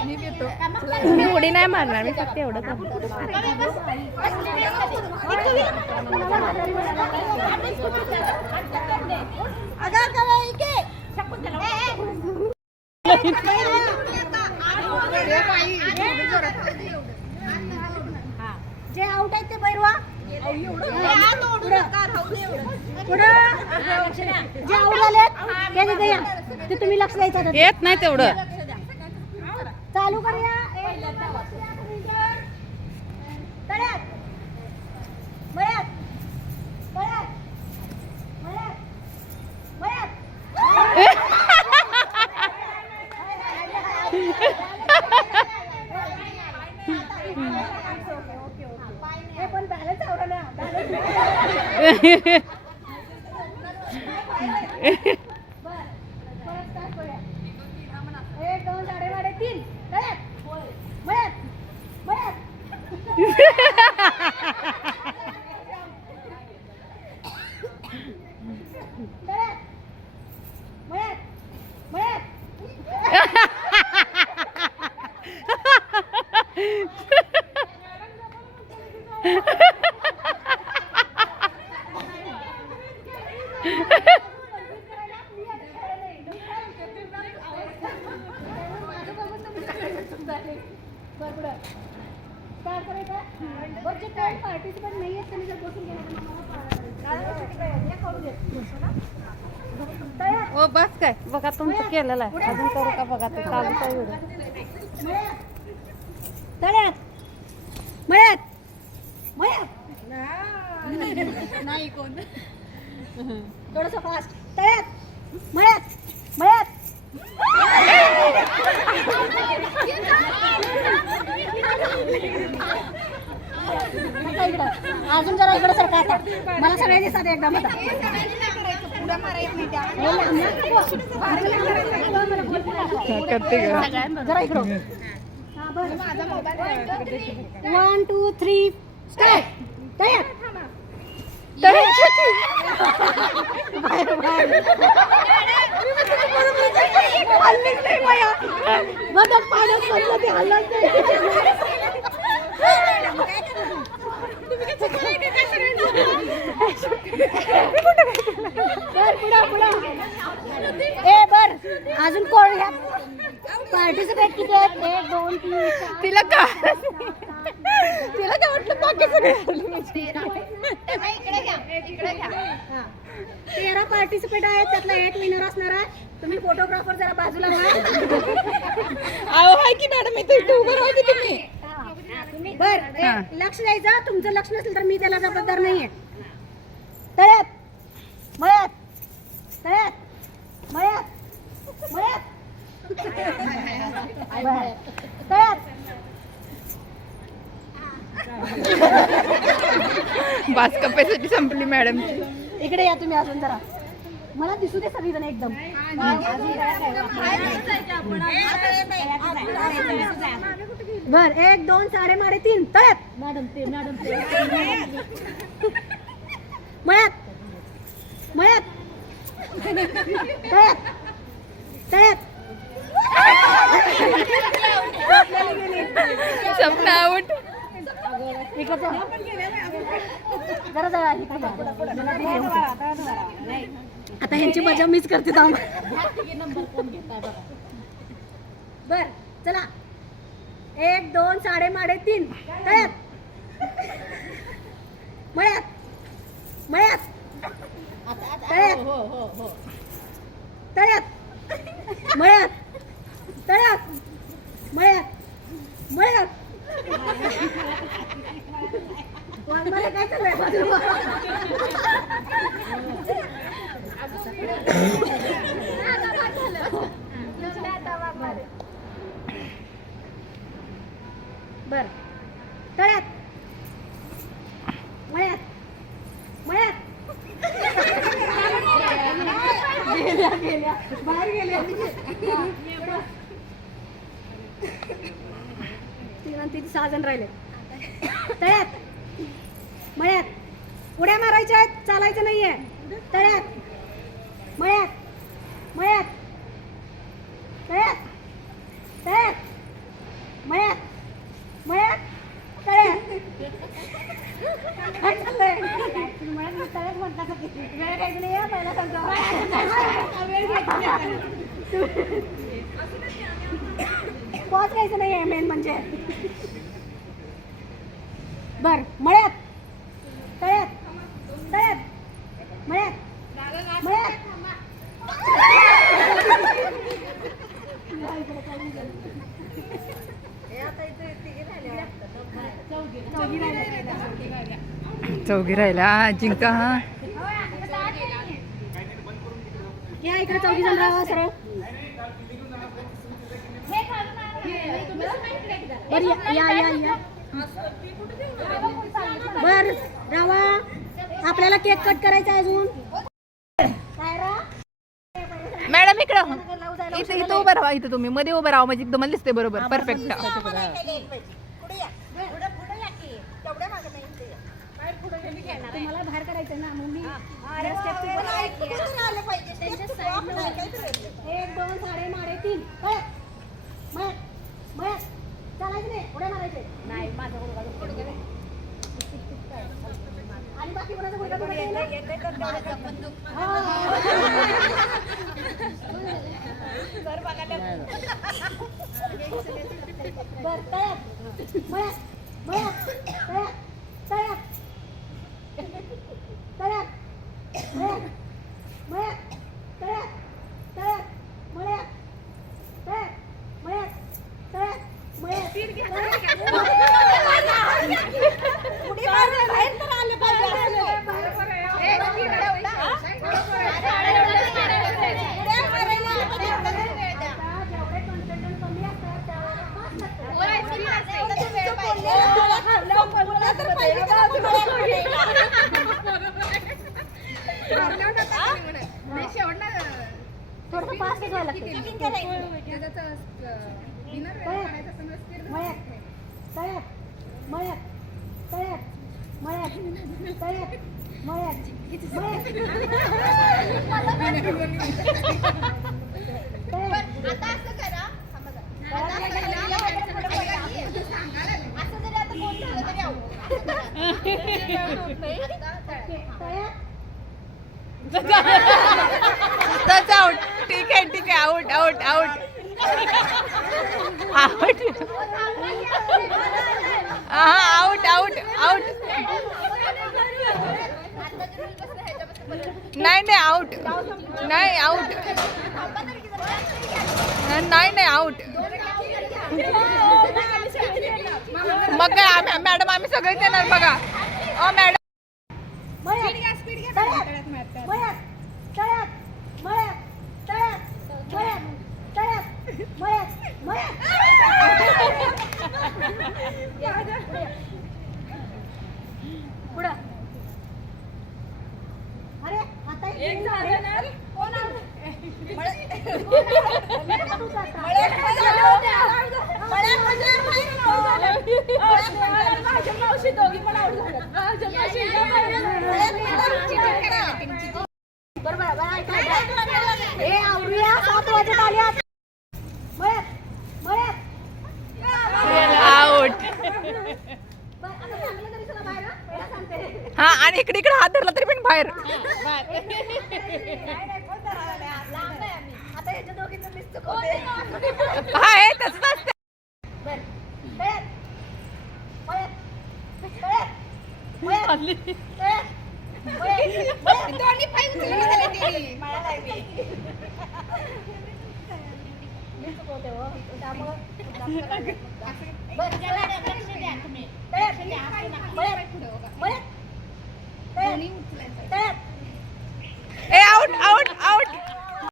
मी उडी नाही मारणार, मी फक्त एवढं करणार. जे आउट आहेत ते बैरवा जे आउट झाले ते तुम्ही लक्ष द्यायचं. येत नाही तेवढं. चालू करूया. पण बॅलन्स आवडा ना. एक दोन साडे तीन. पार्टिसिपेंट नाही आहेत त्यांनी जर बसून ओ बस काय बघा तुमचं केलेलं आहे. अजून करू का बघा, ते चालू काय व्हिडिओ. तळ्यात मळ्यात नाही कोण थोडस फास्ट. तळ्यात मळ्यात अजून जरा इकडे सरका. आता मला सगळे दिसतात एकदम. आता जरा इकडं. 1 2 3 स्टार्ट. अजून कोण पार्टिसिपेट किती आहेत? 1 2 3. तिला काय वाटलं बाकी सगळे 13 पार्टिसिपेट आहेत, त्यातला 8 विनर असणार आहे. तुम्ही फोटोग्राफर जरा बाजूला व्हा. आहे की मॅडम, इथे उभं राहते तुम्ही. बर लक्ष द्यायचं. तुमचं लक्ष नसेल तर मी त्याला जबाबदार नाहीये. तळ्यात मळ्यात बास कपायसाठी संपली मॅडम. इकडे या तुम्ही अजून जरा. मला दिसू दे सगळीजण एकदम. बर 1 2 साडे 3. तळ्यात मॅडम मळ्यात सपना आउट. आता ह्यांची मजा मीच करते. बर चला. 1 2 साडे 3. तळ्यात मळ्यात मला काय चाललंय बाजूला. बर तळ्यात गेल्या बाहेर गेल्या. 6 जण राहिले. तळ्यात उड्या मारायच्या आहेत, चालायचं नाहीये. तळ्यात वेळ घ्यायचं नाही पहिला सांगतो पॉज घ्यायचं नाही मेन म्हणजे बर मळ्यात तळ्यात तळ्यात मळ्यात मळ्यात चौघी राहिला जिंका हा या इकडे 4 जण राहा सरळ बर या या या बर रावा आपल्याला केक कट करायचा अजून काय रा मॅडम इकडं इथं इथं उभं राहा इथं तुम्ही मध्ये उभं राहा म्हणजे एकदम दिसते बरोबर परफेक्ट तुम्हाला बाहेर करायचं ना मग मी 1 2 साडे माडे 3 मग चालायचं नाही उड्या मारायचे नाही माझा गुडघा आणि बाकी कोणाचा गुडघा बर तयार थोडं फास्ट व्हायला लागतं आउट ठीक आहे out out out out out out out नाही आउट नाही आउट नाही आउट मग काय मॅडम आम्ही सगळेच येणार बघा मॅडम अरे आता एक झालं कोण आउट हा आणि इकडे इकडे हात धरला तरी पण बाहेर हा हे तसंच असतं ए आउट आउट आउट